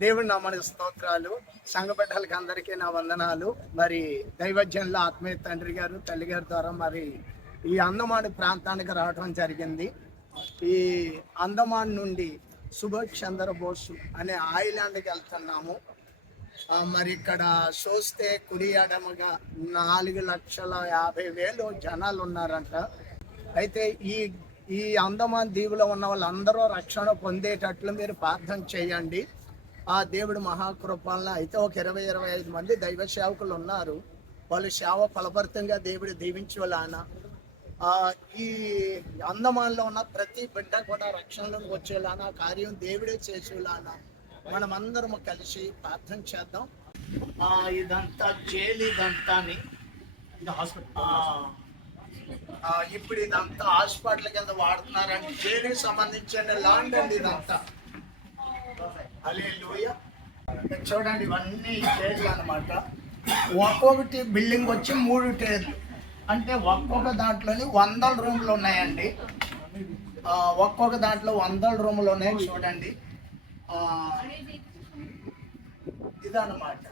దేవుడి నామానికి స్తోత్రాలు. సంఘ బిడ్డలకి అందరికీ నా వందనాలు. మరి దైవజనుల ఆత్మీయ తండ్రి గారు తల్లి గారి ద్వారా మరి ఈ అండమాన్ ప్రాంతానికి రావడం జరిగింది. ఈ అండమాన్ నుండి సుభాష్ చంద్రబోస్ అనే ఐలాండ్కి వెళ్తున్నాము. మరి ఇక్కడ చూస్తే కుడి ఎడమగా 4,50,000 జనాలు ఉన్నారంట. అయితే ఈ అండమాన్ దీవులో ఉన్న వాళ్ళందరూ రక్షణ పొందేటట్లు మీరు ప్రార్థన చేయండి. ఆ దేవుడు మహాకృపంలో అయితే ఒక 20-25 మంది దైవ సేవకులు ఉన్నారు. వాళ్ళు సేవ ఫలభరితంగా దేవుడు దీవించాలన్న ఈ అండమాన్లో ఉన్న ప్రతి బిడ్డ కూడా రక్షణలోకి వచ్చేలానా కార్యం దేవుడే చేసేలానా మనమందరం కలిసి ప్రార్థన చేద్దాం. ఇదంతా జైలు, ఇదంతాని ఇప్పుడు ఇదంతా హాస్పిటల్ కింద వాడుతున్నారండి. జైలుకి సంబంధించిన ల్యాండ్ అండి ఇదంతా. హల్లెలూయా. చూడండి, ఇవన్నీ టేర్లు అనమాట. ఒక్కొక్కటి బిల్డింగ్ వచ్చి 3 టేర్లు, అంటే ఒక్కొక్క దాంట్లోని 100 రూమ్లు ఉన్నాయండి. ఒక్కొక్క దాంట్లో 100 రూములు ఉన్నాయి. చూడండి, ఇదన్నమాట.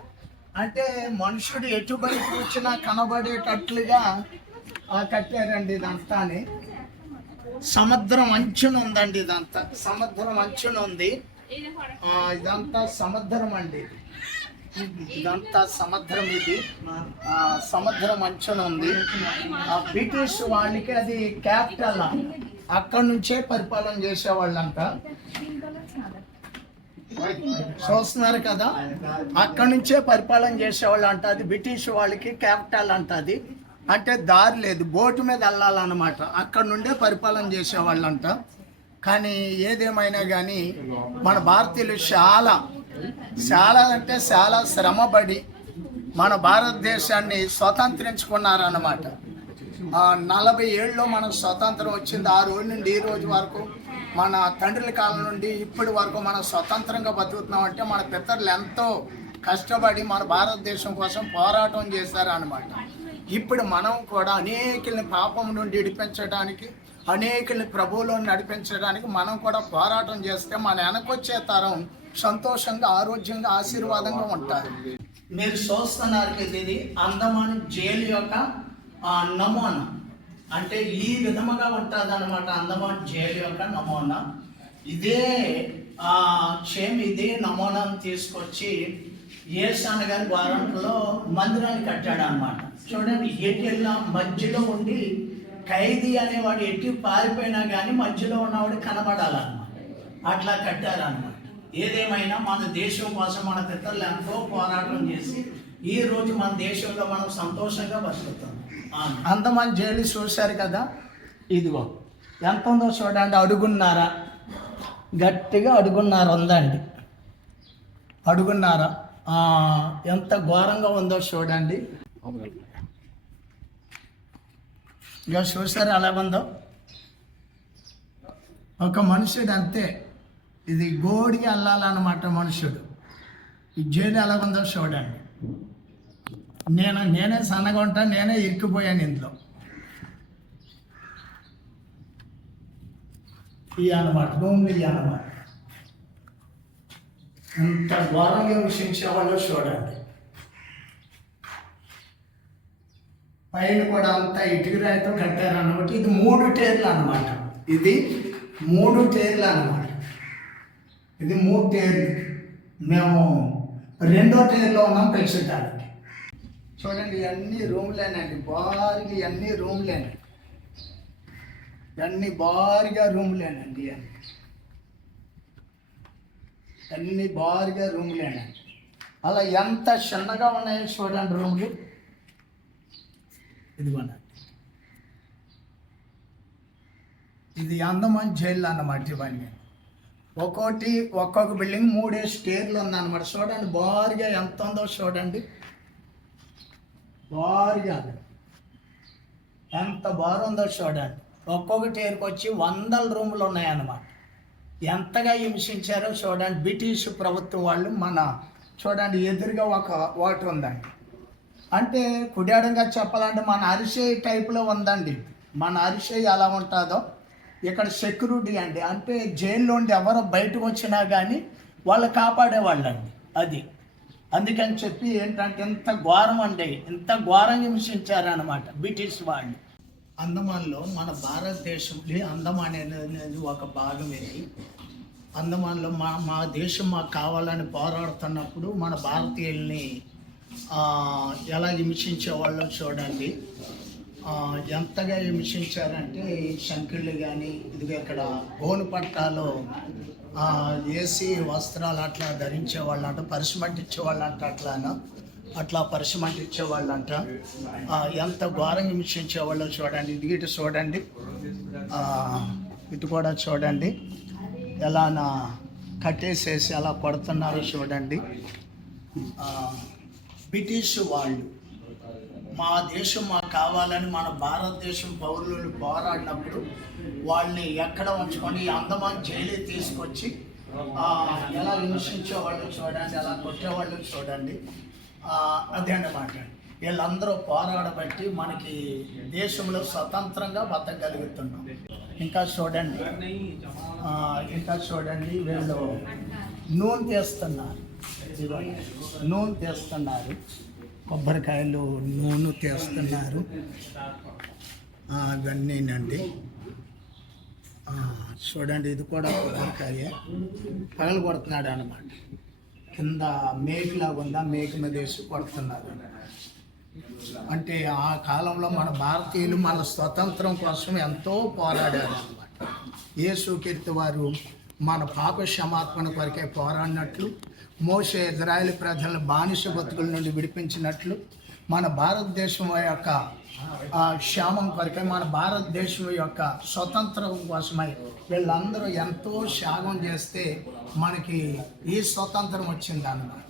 అంటే మనుషుడు ఎటుబడి కూర్చున్నా కనబడేటట్లుగా కట్టారండి ఇదంతా. సముద్రం అంచున ఉందండి ఇదంతా. సముద్రం అంచున ఉంది. ఇదంతా సముద్రం అండి. ఇదంతా సముద్రం. ఇది సముద్రం అంచున ఉంది. బ్రిటిష్ వాళ్ళకి అది క్యాపిటల్. అక్కడి నుంచే పరిపాలన చేసేవాళ్ళంట. చూస్తున్నారు కదా, అక్కడి నుంచే పరిపాలన చేసేవాళ్ళు అంట. అది బ్రిటిష్ వాళ్ళకి క్యాపిటల్ అంట. అది అంటే దారి లేదు, బోటు మీద వెళ్ళాలన్నమాట. అక్కడ నుండే పరిపాలన చేసేవాళ్ళంట. కానీ ఏదేమైనా కానీ మన భారతీయులు చాలా అంటే చాలా శ్రమపడి మన భారతదేశాన్ని స్వతంత్రించుకున్నారన్నమాట. 40 ఏళ్ళలో మనకు స్వతంత్రం వచ్చింది. ఆ రోజు నుండి ఈ రోజు వరకు, మన తండ్రుల కాలం నుండి ఇప్పటి వరకు మనం స్వతంత్రంగా బతుకుతున్నామంటే మన పితరులు ఎంతో కష్టపడి మన భారతదేశం కోసం పోరాటం చేశారన్నమాట. ఇప్పుడు మనం కూడా అనేకుల్ని పాపం నుండి విడిపించడానికి, అనేకుల్ని ప్రభువులో నడిపించడానికి మనం కూడా పోరాటం చేస్తే మన వెనకొచ్చే తరం సంతోషంగా, ఆరోగ్యంగా, ఆశీర్వాదంగా ఉంటారు. మీరు చూస్తున్నారు కదా, ఇది అండమాన్ జైలు యొక్క నమూనా. అంటే ఈ విధముగా ఉంటుంది అన్నమాట అండమాన్ జైలు యొక్క నమూనా. ఇదే ఇదే నమూనాను తీసుకొచ్చి యేసన్న గారి వారంలో మందిరాన్ని కట్టాడు అన్నమాట. చూడండి, ఎటెల్లా మధ్యలో ఉండి ఖైదీ అనేవాడు ఎట్టి పారిపోయినా కానీ మధ్యలో ఉన్నవాడు కనబడాలన్నమాట. అట్లా కట్టారన్నమాట. ఏదేమైనా మన దేశం కోసం మన పితరులు ఎంతో పోరాటం చేసి ఈ రోజు మన దేశంలో మనం సంతోషంగా బతుకుతాం. అంతమంది జైలు చూశారు కదా, ఇదిగో ఎంత ఉందో చూడండి. అడుగున్నారా, గట్టిగా అడుగున్నారా ఉందండి. అడుగున్నారా ఎంత ఘోరంగా ఉందో చూడండి. ఇక చూసారు ఎలా ఉందో. ఒక మనుషుడు అంతే, ఇది గోడికి వెళ్ళాలన్నమాట మనుషుడు. ఈ జైలు ఎలా ఉందో చూడండి. నేనే సన్నగా ఉంటాను, నేనే ఇరుక్కుపోయాను ఇంట్లో. ఇవి అన్నమాట రూమ్లు. ఇవి అన్నమాట ఎంత ఘోరంగా విషయించేవాళ్ళో చూడండి. పైన కూడా అంతా ఇటుకరాయితో కట్టారన్నమాట. ఇది 3 టేర్లు అన్నమాట. ఇది 3 టేర్లు అన్నమాట. ఇది 3 టేర్లు. మేము 2వ టేర్లో ఉన్నాం కలిసేటానికి. చూడండి, ఇవన్నీ రూమ్లేనండి. భారీగా ఇవన్నీ రూమ్లేనండి. ఇవన్నీ భారీగా రూమ్లేనండి. అన్నీ భారీగా రూమ్లేనండి. అలా ఎంత చిన్నగా ఉన్నాయో చూడండి రూమ్లు. ఇదిగోండి, ఇది అండమాన్ జైలు అన్నమాట. ఇవన్నీ ఒక్కొక్క బిల్డింగ్ 3 స్టేర్లు ఉందన్నమాట. చూడండి భారీగా ఎంత ఉందో చూడండి. భారీగా ఎంత బాగుందో చూడండి. ఒక్కొక్క టేర్కి వచ్చి 100 రూములు ఉన్నాయన్నమాట. ఎంతగా హింసించారో చూడండి బ్రిటిష్ ప్రభుత్వం వాళ్ళు. మన చూడండి ఎదురుగా ఒకటి ఉందండి. అంటే కుడియాడంగా చెప్పాలంటే మన అరిసే టైప్లో ఉందండి. మన అరిసే ఎలా ఉంటుందో ఇక్కడ సెక్యూరిటీ అండి. అంటే జైల్లో ఉండి ఎవరో బయటకు వచ్చినా కానీ వాళ్ళు కాపాడేవాళ్ళండి. అది అందుకని చెప్పి ఏంటంటే ఇంత ఘోరం అండి, ఇంత ఘోరంగా హింసించారనమాట బ్రిటిష్ వాళ్ళు. అండమాన్లో మన భారతదేశంలో అండమాన్ అనేది ఒక భాగం ఇది. అండమాన్లో మా దేశం మాకు కావాలని పోరాడుతున్నప్పుడు మన భారతీయుల్ని ఎలా హింసించేవాళ్ళో చూడండి. ఎంతగా హింసించారంటే ఈ సంఖ్యలు కానీ ఇది ఇక్కడ గోను పట్టాలో ఏసీ వస్త్రాలు అట్లా ధరించేవాళ్ళంట, పరిశ్రమటి ఇచ్చేవాళ్ళంట, అట్లా పరిశ్రమటి ఇచ్చేవాళ్ళంట. ఎంత ఘోరంగా హింసించేవాళ్ళో చూడండి. ఇటు చూడండి, ఇటు కూడా చూడండి ఎలా కట్టేసేసి ఎలా కొడుతున్నారో చూడండి. బ్రిటిష్ వాళ్ళు మా దేశం మాకు కావాలని మన భారతదేశం పౌరులు పోరాడినప్పుడు వాళ్ళని ఎక్కడ ఉంచుకొని అండమాన్ జైలు తీసుకొచ్చి ఎలా హింసించేవాళ్ళు చూడండి, ఎలా కొట్టేవాళ్ళు చూడండి. అదే అన్నమాట. వీళ్ళందరూ పోరాడబట్టి మనకి దేశంలో స్వతంత్రంగా బతకగలుగుతున్నాం. ఇంకా చూడండి వీళ్ళు నూనె తీస్తున్నారు, నూనె తీస్తున్నారు, కొబ్బరికాయలు నూనె తీస్తున్నారు. ఇవన్నీనండి. చూడండి ఇది కూడా కొబ్బరికాయ పగలు కొడుతున్నాడు అనమాట. కింద మేకులాగా ఉందా, మేకు మీద వేసి కొడుతున్నారు. అంటే ఆ కాలంలో మన భారతీయులు మన స్వతంత్రం కోసం ఎంతో పోరాడారు అనమాట. యేసుక్రీస్తు వారు మన పాప క్షమాపణ కొరకే పోరాడినట్లు, మోషే ఇజ్రాయేలు ప్రజలను బానిస బతుకుల నుండి విడిపించినట్లు, మన భారతదేశం యొక్క క్షేమం కొరకే, మన భారతదేశం యొక్క స్వతంత్రం కోసమై వీళ్ళందరూ ఎంతో త్యాగం చేస్తే మనకి ఈ స్వతంత్రం వచ్చింది అన్నమాట.